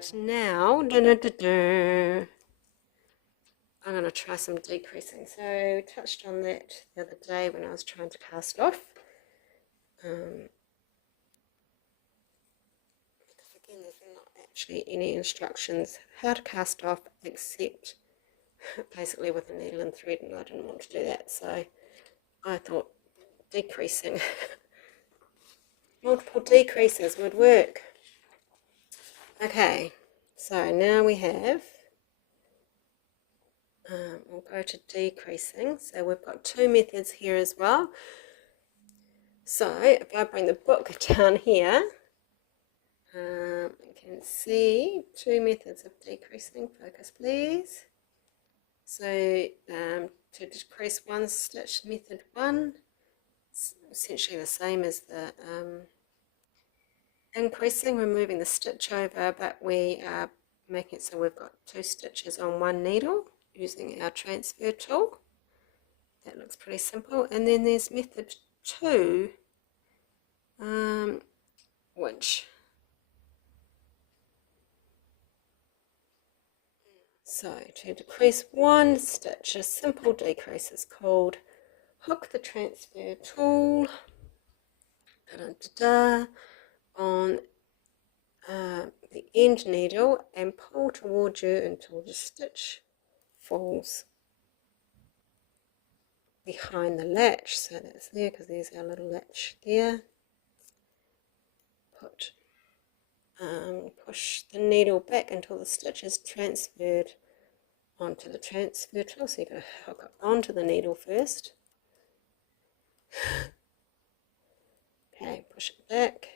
Right, now, I'm going to try some decreasing. So I touched on that the other day when I was trying to cast off. Because again, there's not actually any instructions how to cast off except basically with a needle and thread, and I didn't want to do that, so I thought decreasing multiple decreases would work. Okay, so now we have we'll go to decreasing. So we've got two methods here as well. So if I bring the book down here, you can see two methods of decreasing. Focus please. So to decrease one stitch, method one, it's essentially the same as the increasing, removing the stitch over, but we are making it so we've got two stitches on one needle using our transfer tool. That looks pretty simple. And then there's method two, which so to decrease one stitch, a simple decrease is called hook the transfer tool on the end needle and pull towards you until the stitch falls behind the latch. So that's there because there's our little latch there. Push the needle back until the stitch is transferred onto the transfer tool. So you've got to hook it onto the needle first. Okay, push it back,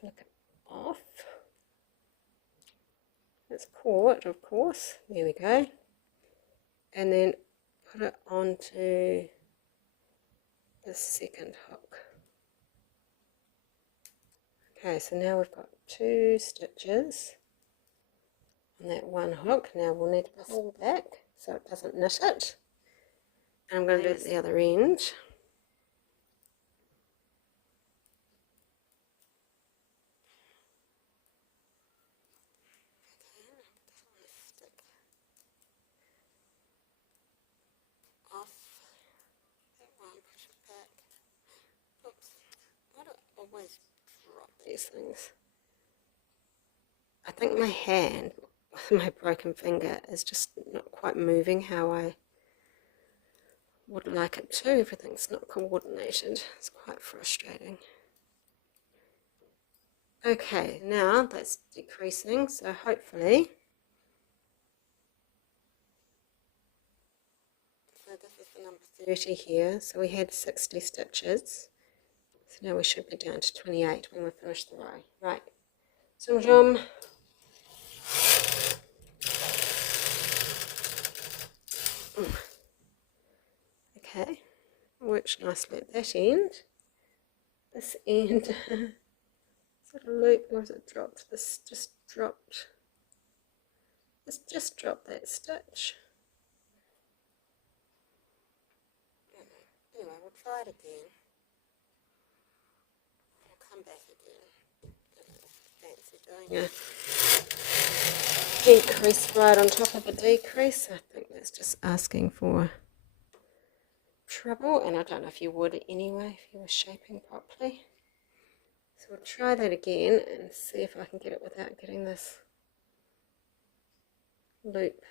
flick it off. It's caught, of course. There we go. And then put it onto the second hook. Okay, so now we've got two stitches on that one hook. Now we'll need to pull back so it doesn't knit it. And I'm going to do it at the other end. Off that one, push it back. Oops, why do I always drop these things? I think my hand with my broken finger is just not quite moving how I would like it to. Everything's not coordinated. It's quite frustrating. Okay, now that's decreasing, so hopefully, so this is the number 30 here, so we had 60 stitches, so now we should be down to 28 when we finish the row. Right, zoom zoom. Okay, works nicely at that end. This end, is it a loop or has it dropped? This just dropped. Let's just drop that stitch. Anyway, we'll try it again. We'll come back again. Fancy doing a decrease right on top of a decrease. I think that's just asking for trouble, and I don't know if you would anyway if you were shaping properly. So we'll try that again and see if I can get it without getting this loop.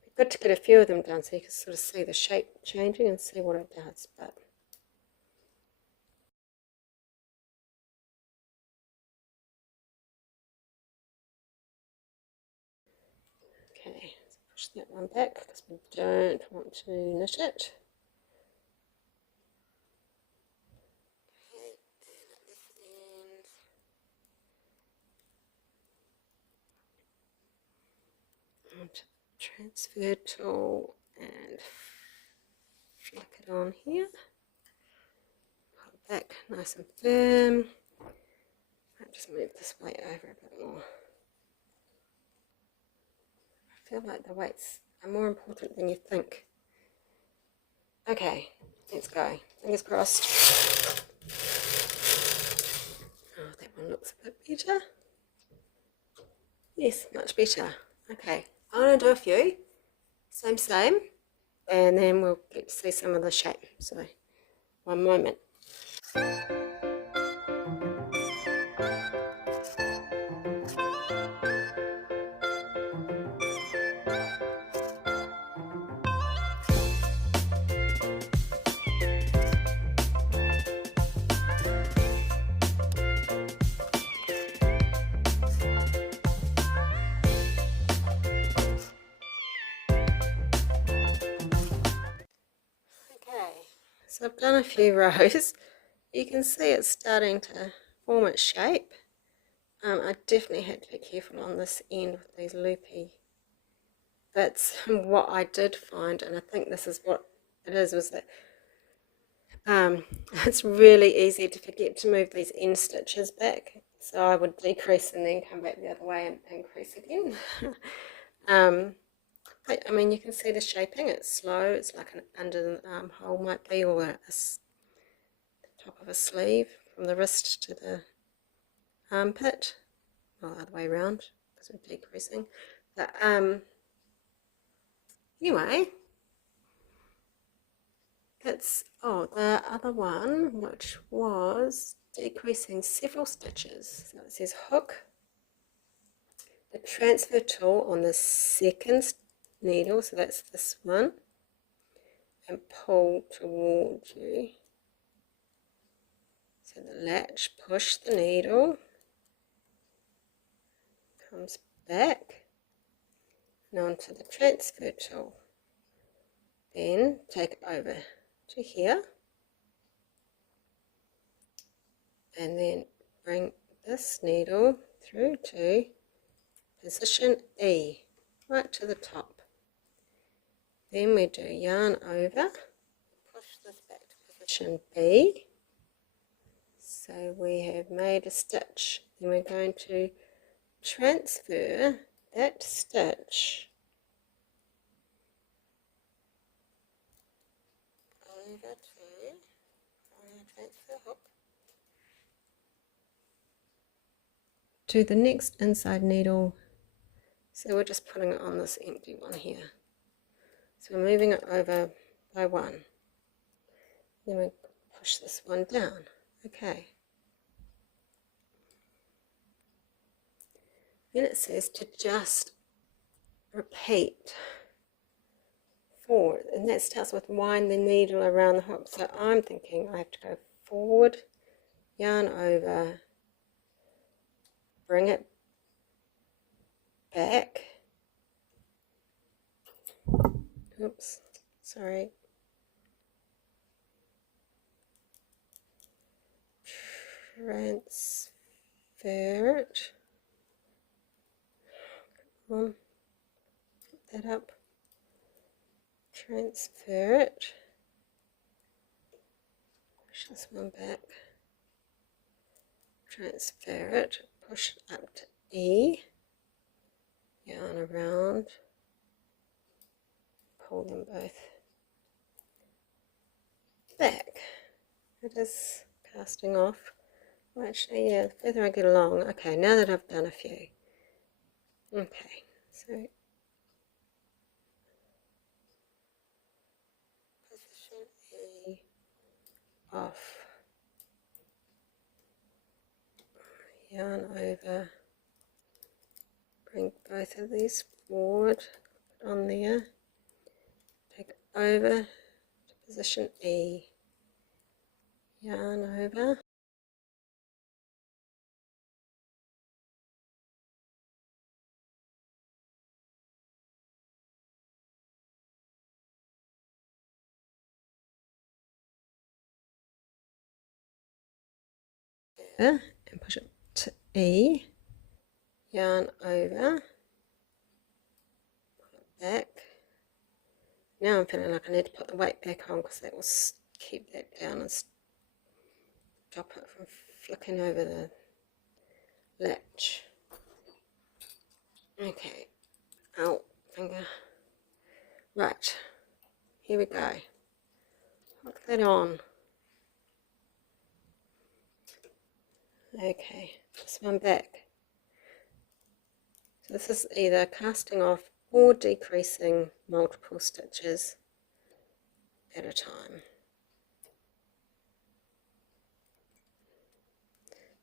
It'd be good to get a few of them done so you can sort of see the shape changing and see what it does. But okay, so push that one back because we don't want to knit it. Onto the transfer tool and flick it on here. Pull it back nice and firm. I'll just move this weight over a bit more. I feel like the weights are more important than you think. Okay, let's go. Fingers crossed. Oh, that one looks looks a bit better. Yes, much better. Okay, I'm going to do a few. Same. And then we'll get to see some of the shape. So, one moment. Okay, so I've done a few rows. You can see it's starting to form its shape. I definitely had to be careful on this end with these loopy bits. What I did find, and I think this is what it is, was that it's really easy to forget to move these end stitches back. So I would decrease and then come back the other way and increase again. But, I mean, you can see the shaping. It's slow. It's like an under the armhole might be, or the top of a sleeve from the wrist to the armpit. Well, the other way around because we're decreasing. But anyway, that's the other one, which was decreasing several stitches. So it says hook the transfer tool on the second needle, so that's this one, and pull towards you. So the latch, push the needle, comes back and onto the transfer tool. Then take it over to here and then bring this needle through to position E, right to the top. Then we do yarn over, push this back to position B. So we have made a stitch. Then we're going to transfer that stitch over to transfer hook to the next inside needle. So we're just putting it on this empty one here. So we're moving it over by one. Then we push this one down. Okay. Then it says to just repeat forward, and that starts with wind the needle around the hook. So I'm thinking I have to go forward, yarn over, bring it back. Oops, sorry. Transfer it. Come on, put that up. Transfer it. Push this one back. Transfer it. Push it up to E. Yarn around. Pull them both back. It is casting off. Well, actually, yeah, the further I get along. Okay, now that I've done a few. Okay, so position E off. Yarn over. Bring both of these forward, put on there. Take it over to position E. Yarn over. And push it to E, yarn over, pull it back. Now I'm feeling like I need to put the weight back on because that will keep that down and stop it from flicking over the latch. Okay, oh, finger. Right, here we go. Hook that on. Okay, this one back. So this is either casting off or decreasing multiple stitches at a time.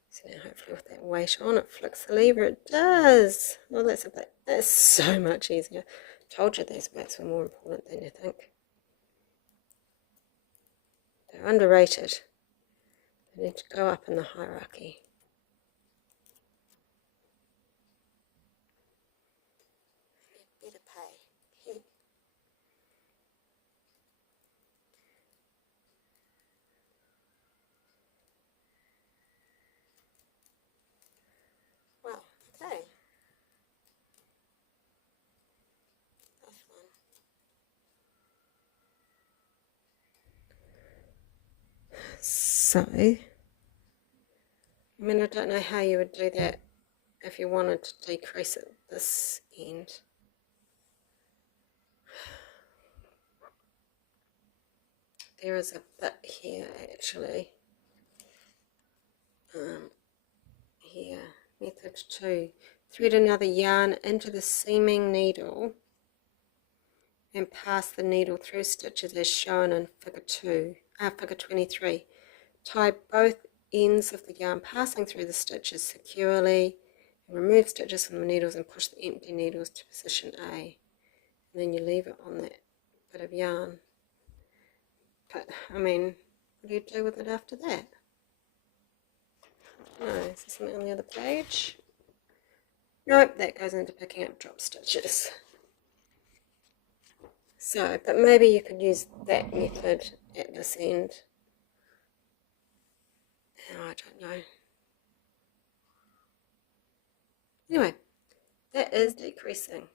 So now hopefully with that weight on it flicks the lever. It does! Well, that's so much easier. Told you these weights were more important than you think. They're underrated. They need to go up in the hierarchy. Better pay. Well, okay. That's fun. So, I mean, I don't know how you would do that if you wanted to decrease at this end. There is a bit here actually. Here, method 2. Thread another yarn into the seaming needle and pass the needle through stitches as shown in figure 23. Tie both ends of the yarn passing through the stitches securely, and remove stitches from the needles and push the empty needles to position A. And then you leave it on that bit of yarn. But, I mean, what do you do with it after that? No, is there something on the other page? Nope, that goes into picking up drop stitches. So, but maybe you could use that method at this end. Oh, I don't know. Anyway, that is decreasing.